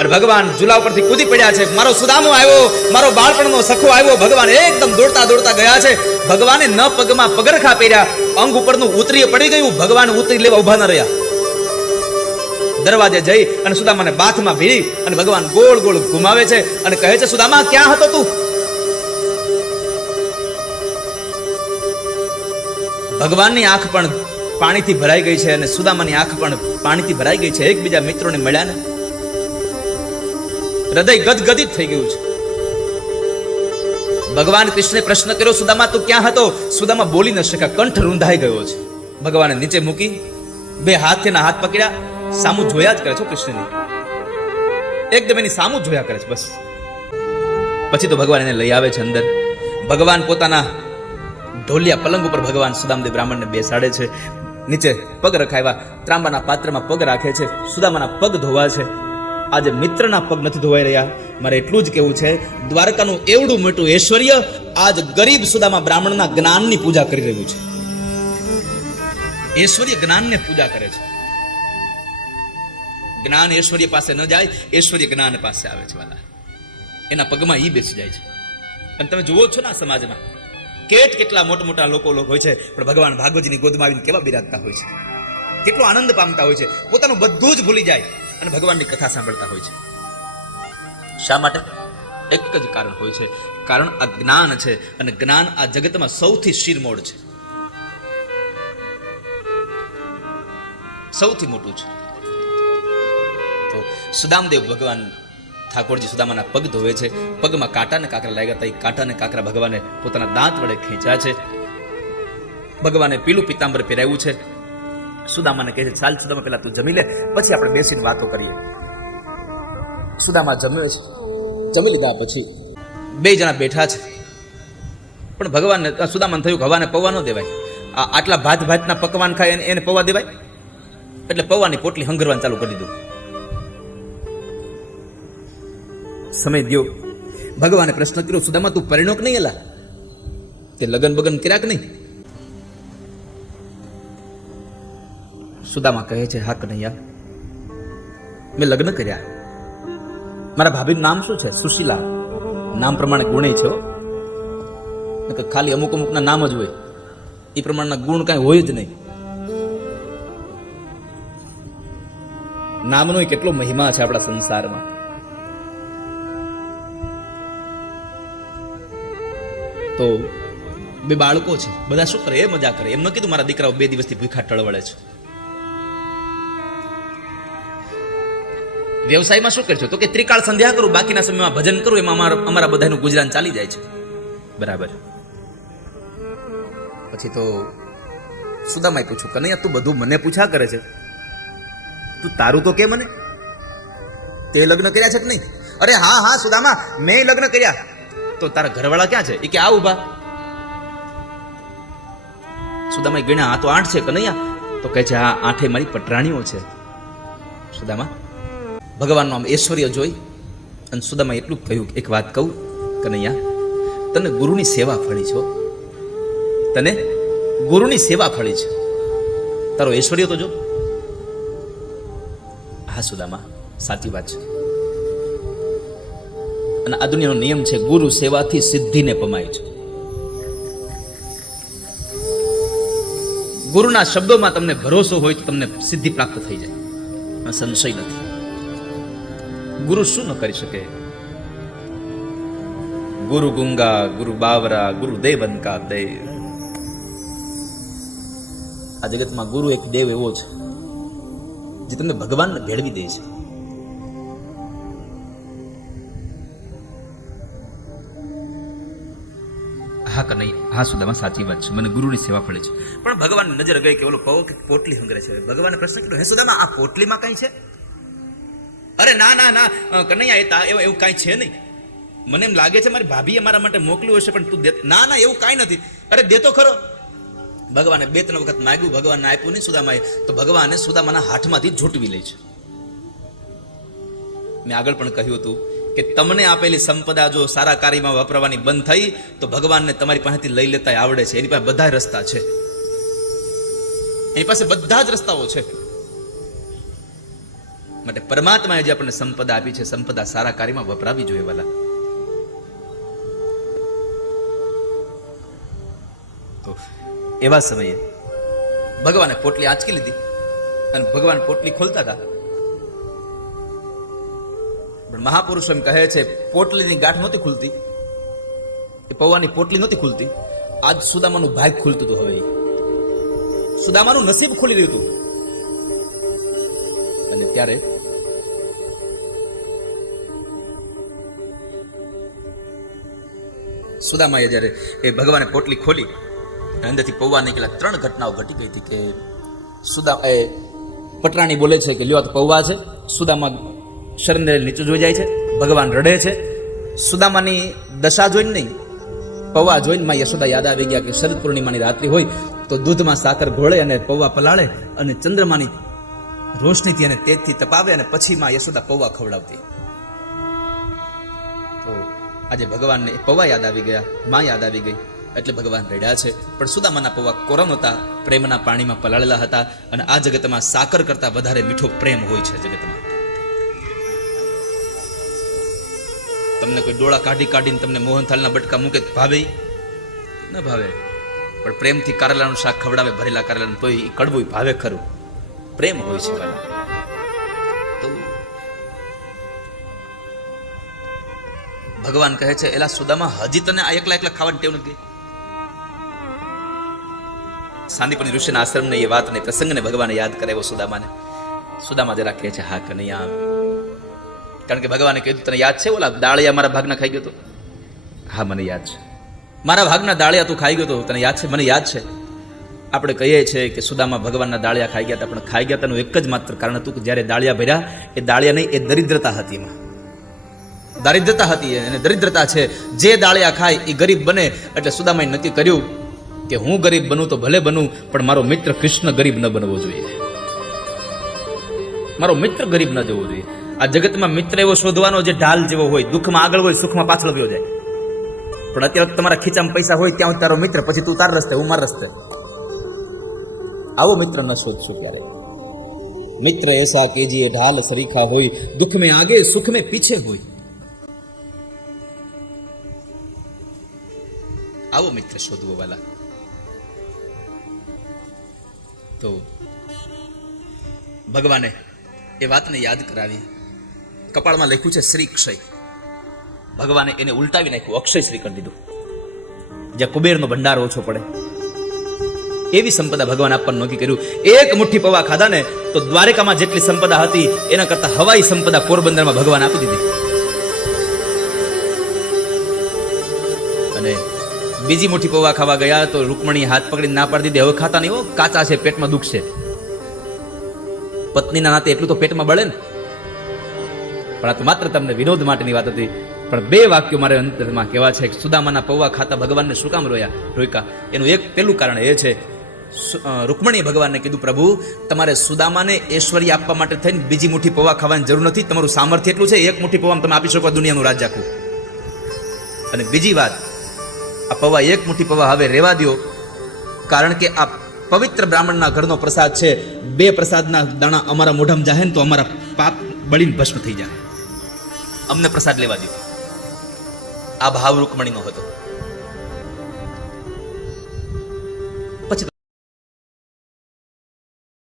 અને ભગવાન ઝૂલા ઉપરથી કૂદી પડ્યા છે. મારો સુદામો આવ્યો, મારો બાળપણનો સખો આવ્યો. ભગવાન એકદમ દોડતા દોડતા ગયા છે. ભગવાને ન પગમાં પગરખા પહેર્યા, અંગ ઉપરનું ઉતરી પડી ગયું. ભગવાન ઉતરી લેવા ઉભા ન રહ્યા. દરવાજે જઈ અને સુદામાને બાથમાં ભીડી અને ભગવાન ગોળ ગોળ ઘુમાવે છે અને કહે છે, સુદામા ક્યાં હતો તું? ભગવાનની આંખ પણ પાણીથી ભરાઈ ગઈ છે અને સુદામાની આંખ પણ પાણીથી ભરાઈ ગઈ છે. એકબીજા મિત્રોને મળ્યા ને હૃદય ગદગદિત થઈ ગયું છે. ભગવાન કૃષ્ણે પ્રશ્ન કર્યો, સુદામા તું ક્યાં હતો? સુદામા બોલી ન શક્યા, કંઠ રૂંધાઈ ગયો છે. ભગવાને નીચે મૂકી બે હાથના હાથ પકડ્યા, સામું જોયા જ કરે છે કૃષ્ણની, એકદમ એની સામું જોયા કરે છે બસ. પછી તો ભગવાન એને લઈ આવે છે અંદર. ભગવાન પોતાના ઢોલિયા પલંગ ઉપર ભગવાન સુદામદેવ બ્રાહ્મણને બેસાડે છે. નીચે પગ રખાવ્યા, ત્રાંબાના પાત્રમાં પગ રાખે છે. સુદામાના પગ ધોવા છે. આજે મિત્રના પગ નથી ધોવાઈ રહ્યા. મારે એટલું જ કહેવું છે, દ્વારકાનું એવડું મોટું ઐશ્વર્ય આજ ગરીબ સુદામા બ્રાહ્મણના જ્ઞાનની પૂજા કરી રહ્યું છે. ઐશ્વર્ય જ્ઞાનને પૂજા કરે છે. જ્ઞાન ઐશ્વર્ય પાસે ન જાય, ઐશ્વર્ય જ્ઞાન પાસે આવે છે વાલા. એના પગમાં ઈ બેસી જાય છે. અને તમે જુઓ છો ને આ સમાજમાં કેટલા મોટા મોટા લોકો હોય છે, પણ ભગવાન ભાગવતજીની ગોદમાં આવીને કેવા બિરાજતા હોય છે, કેટલો આનંદ પામતા હોય છે, પોતાનું બધું જ ભૂલી જાય અને ભગવાનની કથા સાંભળતા હોય છે. શા માટે? એક જ કારણ હોય છે, કારણ આ જ્ઞાન છે. અને જ્ઞાન આ જગતમાં સૌથી શિરમોડ છે, સૌથી મોટું છે. તો સુદામદેવ ભગવાન ઠાકોરજી સુદામાના પગ ધોવે છે. પગમાં કાંટા ને કાંકરા લાગ્યા હતા. એ કાંટા ને કાંકરા ભગવાને પોતાના દાંત વડે ખેંચ્યા છે. ભગવાને પીલું પિતાંબર પહેરાવ્યું છે. સુદામાને કહે છે, ચાલ સુદામા પેલા તું જમી લે, પછી આપણે બેસીને વાતો કરીએ. સુદામા જમે છે. જમી લીધા પછી બે જણા બેઠા છે. પણ ભગવાનને સુદામાને થયું કે હવાને પૌવા ન દેવાય, આટલા ભાતના પકવાન ખાય એને પૌવા દેવાય? એટલે પૌવાની પોટલી હંગરવાનું ચાલુ કરી દીધું. સમય દ્યો. ભગવાને પ્રશ્ન કર્યો, સુદામા તું પરિણો કે નહીં? એલા તે લગન બગન કર્યા કે નહીં? સુદામા કહે છે, હા કનૈયા, મેં લગ્ન કર્યા. મારા ભાભીનું નામ શું છે? સુશીલા. નામ પ્રમાણે ગુણે છે. ખાલી અમુક અમુકના નામ જ હોય, એ પ્રમાણના ગુણ કાંઈ હોય જ નહીં. નામનો કેટલો મહિમા છે આપણા સંસારમાં. તો બે બાળકો છે, બધા શું કરે? એ મજા કરે. એમ ન કીધું મારા દીકરાઓ 2 દિવસથી ભૂખા ટળવળે છે. વ્યવસાયમાં શું કરશો? તો કે ત્રિકાળ સંધ્યા કરું, બાકીના સમયમાં ભજન કરું, એમાં અમારા બધાનું ગુજરાન ચાલી જાય છે. બરાબર. પછી તો સુદામાએ પૂછ્યું, કનૈયા તું બધું મને પૂછા કરે છે, તું તારું તો કે મને, તે લગ્ન કર્યા છે કે નહીં? અરે હા હા સુદામા, મેં લગ્ન કર્યા. તો તારા ઘરવાળા ક્યાં છે? એ કે આ ઉભા. સુદામા ગણ્યા, આ તો 8 છે કનૈયા. તો કહે છે, હા 8 મારી પટરાણીઓ છે. સુદામા ભગવાનનું આમ ઐશ્વર્ય જોઈ અને સુદામા એટલું કહ્યું, એક વાત કહું કનૈયા, તને ગુરુની સેવા ફળી છો, તને ગુરુની સેવા ફળી છે, તારો ઐશ્વર્ય તો જો. હા સુદામા, સાચી વાત છે. અને આ દુનિયાનો નિયમ છે, ગુરુ સેવાથી સિદ્ધિને પમાય છે. ગુરુના શબ્દોમાં તમને ભરોસો હોય તો તમને સિદ્ધિ પ્રાપ્ત થઈ જાય, સંશય નથી. ગુરુ શું ન કરી શકે? ગુરુ ગુંગા, ગુરુ બાવરા, ગુરુ દેવન કા દેવ. આ જગતમાં ગુરુ એક દેવ એવો છે જે તમને ભગવાનને ભેળવી દે છે. હા કનૈયા, હા સુદામા, સાચી વાત છે, મને ગુરુની સેવા ફળે છે. પણ ભગવાનની નજર ગઈ કે ઓલો પોટલી હંગરે છે. ભગવાને પ્રશ્ન કર્યો, હે સુદામા, આ પોટલીમાં કઈ છે? અરે ના ના ના કનૈયા, એવું કાંઈ છે નહીં. મને એમ લાગે છે મારી ભાભીએ મારા માટે મોકલ્યું હશે, પણ તું દે. ના ના, એવું કાંઈ નથી. અરે દેતો ખરો. ભગવાને 2-3 વખત માગ્યું, ભગવાનને આપ્યું નહીં સુદામાએ. તો ભગવાને સુદામાના હાથમાંથી ઝૂંટવી લે છે. મેં આગળ પણ કહ્યું હતું કે તમને આપેલી સંપદા જો સારા કાર્યમાં વાપરવાની બંધ થઈ તો ભગવાનને તમારી પાસેથી લઈ લેતા આવડે છે. એની પાસે બધા રસ્તા છે, એની પાસે બધા જ રસ્તાઓ છે. માટે માટે પરમાત્માએ જે આપણને સંપદા આપી છે, સંપદા સારા કાર્યમાં વપરાવી જોઈએ વાલા. તો એવા સમયે ભગવાને પોટલી આંચકી લીધી અને ભગવાન પોટલી ખોલતા હતા. પણ મહાપુરુષો એમ કહે છે પોટલીની ગાંઠ નહોતી ખુલતી, એ પૌવાની પોટલી નહોતી ખુલતી. આજ સુદામાનું ભાગ ખુલતું હતું. હવે સુદામાનું નસીબ ખુલી રહ્યું હતું. અને ત્યારે સુદામાએ જ્યારે એ ભગવાને પોટલી ખોલી અંદરથી પૌવા નીકળ્યા, 3 ઘટનાઓ ઘટી ગઈ હતી. કે એ પટરાણી બોલે છે કે લ્યો તો પૌવા છે. સુદામા શરણે નીચું જોઈ જાય છે, ભગવાન રડે છે. સુદામાની દશા જોઈને નહીં, પૌવા જોઈને માં યશોદા યાદ આવી ગયા કે શરદ પૂર્ણિમાની રાત્રિ હોય તો દૂધમાં સાકર ઘોળે અને પૌવા પલાળે અને ચંદ્રમાની રોશનીથી અને તેજથી તપાવે અને પછી માં યશોદા પૌવા ખવડાવતી. તો આજે ભગવાનને પૌવા યાદ આવી ગયા, માં યાદ આવી ગઈ એટલે ભગવાન રડ્યા છે. પણ સુદામાના પૌવા કોરા નહોતા, પ્રેમના પાણીમાં પલાળેલા હતા. અને આ જગતમાં સાકર કરતા વધારે મીઠો પ્રેમ હોય છે જગતમાં. તમને કોઈ ડોળા કાઢી કાઢીને તમને મોહનથાળના બટકા મૂકે ભાવે ન ભાવે, પણ પ્રેમથી કારેલાનું શાક ખવડાવે, ભરેલા કારેલાનું, તો એ કડવું ભાવે ખરું. પ્રેમ હોય છે વાલા. તો ભગવાન કહે છે એલા સુદામા, હજી તને આ એકલા એકલા ખાવાની ટેવ નથી. સાંદીપની ઋષિના આશ્રમને એ વાતને પ્રસંગને ભગવાને યાદ કરાવ્યો સુદામાને. સુદામા જરા કહે છે હા કનૈયા, કારણ કે ભગવાને કીધું તને યાદ છે ઓલા દાળિયા મારા ભાગના ખાઈ ગયો તો? હા મને યાદ છે. મારા ભાગના દાળિયા તું ખાઈ ગયો તો, તને યાદ છે? મને યાદ છે. આપણે કહીએ છીએ કે સુદામા ભગવાનના દાળિયા ખાઈ ગયા હતા, પણ ખાઈ ગયા તેનું એક જ માત્ર કારણ હતું કે જ્યારે દાળિયા ભર્યા, એ દાળિયા નહીં, એ દરિદ્રતા હતી. એમાં દારિદ્રતા હતી અને દરિદ્રતા છે. જે દાળિયા ખાય એ ગરીબ બને. એટલે સુદામાએ નક્કી કર્યું કે હું ગરીબ બનું તો ભલે બનું, પણ મારો મિત્ર કૃષ્ણ ગરીબ ન બનવો જોઈએ. મારો મિત્ર ગરીબ ન જવો જોઈએ. આ જગતમાં મિત્ર એવો શોધવાનો જે ઢાલ જેવો હોય, દુઃખમાં આગળ હોય, સુખમાં પાછળ વયો જાય. પણ અત્યારે તમારા ખીચામાં પૈસા હોય ત્યાં તારો મિત્ર, પછી તું તાર રસ્તે, હું માર રસ્તે. આવો મિત્ર ન શોધશું ક્યારે. મિત્ર એસા કે જે ઢાલ સરીખા હોય, દુઃખ में आगे सुख में पीछे હોય. આવો મિત્ર શોધવો વાલા. તો ભગવાને એ વાતને યાદ કરાવી. કપાળમાં લખ્યું છે શ્રી ક્ષય. ભગવાને એને ઉલટાવી નાખ્યું, અક્ષય શ્રી કરી દીધું. જ્યાં કુબેરનો ભંડાર ઓછો પડે એવી સંપદા ભગવાન આપવાનું નક્કી કર્યું. એક મુઠ્ઠી પૌવા ખાધા ને તો દ્વારકામાં જેટલી સંપદા હતી એના કરતા હવાઈ સંપદા પોરબંદરમાં ભગવાન આપી દીધી. અને બીજી મુઠ્ઠી પૌવા ખાવા ગયા તો રૂકમણી હાથ પકડીને ના પાડી દીધી, હવે ખાતા નહીં હો, કાચા છે, પેટમાં દુખશે. પત્નીના નાતે એટલું તો પેટમાં બળે ને. પણ આ તો માત્ર તમને વિનોદ માટેની વાત હતી. પણ 2 વાક્યો મારે અંતરમાં કહેવા છે. સુદામાના પૌવા ખાતા ભગવાનને શું કામ રોક્યા? એનું એક પહેલું કારણ એ છે, રૂકમણીએ ભગવાનને કીધું પ્રભુ તમારે સુદામાને ઐશ્વર્ય આપવા માટે થઈને બીજી મુઠ્ઠી પૌવા ખાવાની જરૂર નથી. તમારું સામર્થ્ય એટલું છે, એક મુઠ્ઠી પૌવા તમે આપી શકો દુનિયાનું રાજ્ય આખું. અને બીજી વાત, આ પૌવા એક મુઠ્ઠી પૌવા હવે રહેવા દો, કારણ કે આ પવિત્ર બ્રાહ્મણના ઘરનો પ્રસાદ છે. 2 પ્રસાદના દાણા અમારા મોઢામાં જાહે ને તો અમારા પાપ બળીને ભસ્મ થઈ જાય. અમને પ્રસાદ લેવા દો. આ ભાવ રૂકમણીનો હતો.